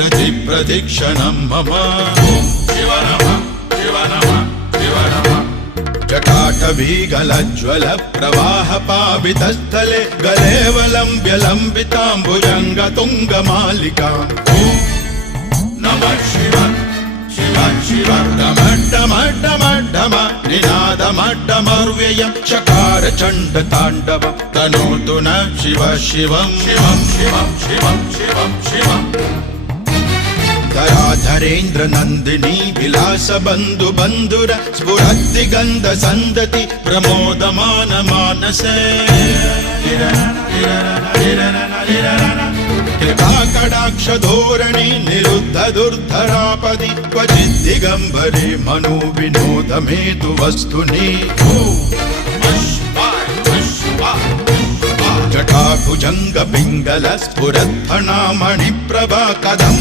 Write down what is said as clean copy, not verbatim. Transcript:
रति प्रदीक्षणं मम शिव नमः शिव नमः शिव नमः जटाटवीगलज्ज्वल प्रवाह पावितस्थले गलेवलम्ब्य लम्बिताम्बुजङ्गतुङ्गमालिकाम् नमः शिव शिव शिव डमड्डमड्डमड्डम निनादमड्डमर्व्ययं चकार चण्ड ताण्डव तनोतु न शिव शिवं शिवं शिवं शिवं शिवं शिवम् धराधरेन्द्र नन्दिनी विलास बन्धु बन्धुर स्फुरति गन्ध सन्दति प्रमोदमान मानसे कृपाकटाक्ष धोरणी निरुद्ध दुर्धरापदि क्वचित् दिगम्बरे मनो विनोद मेतु वस्तुनि जटाभुजङ्ग पिङ्गल स्फुरत्फणामणि प्रभा कदम्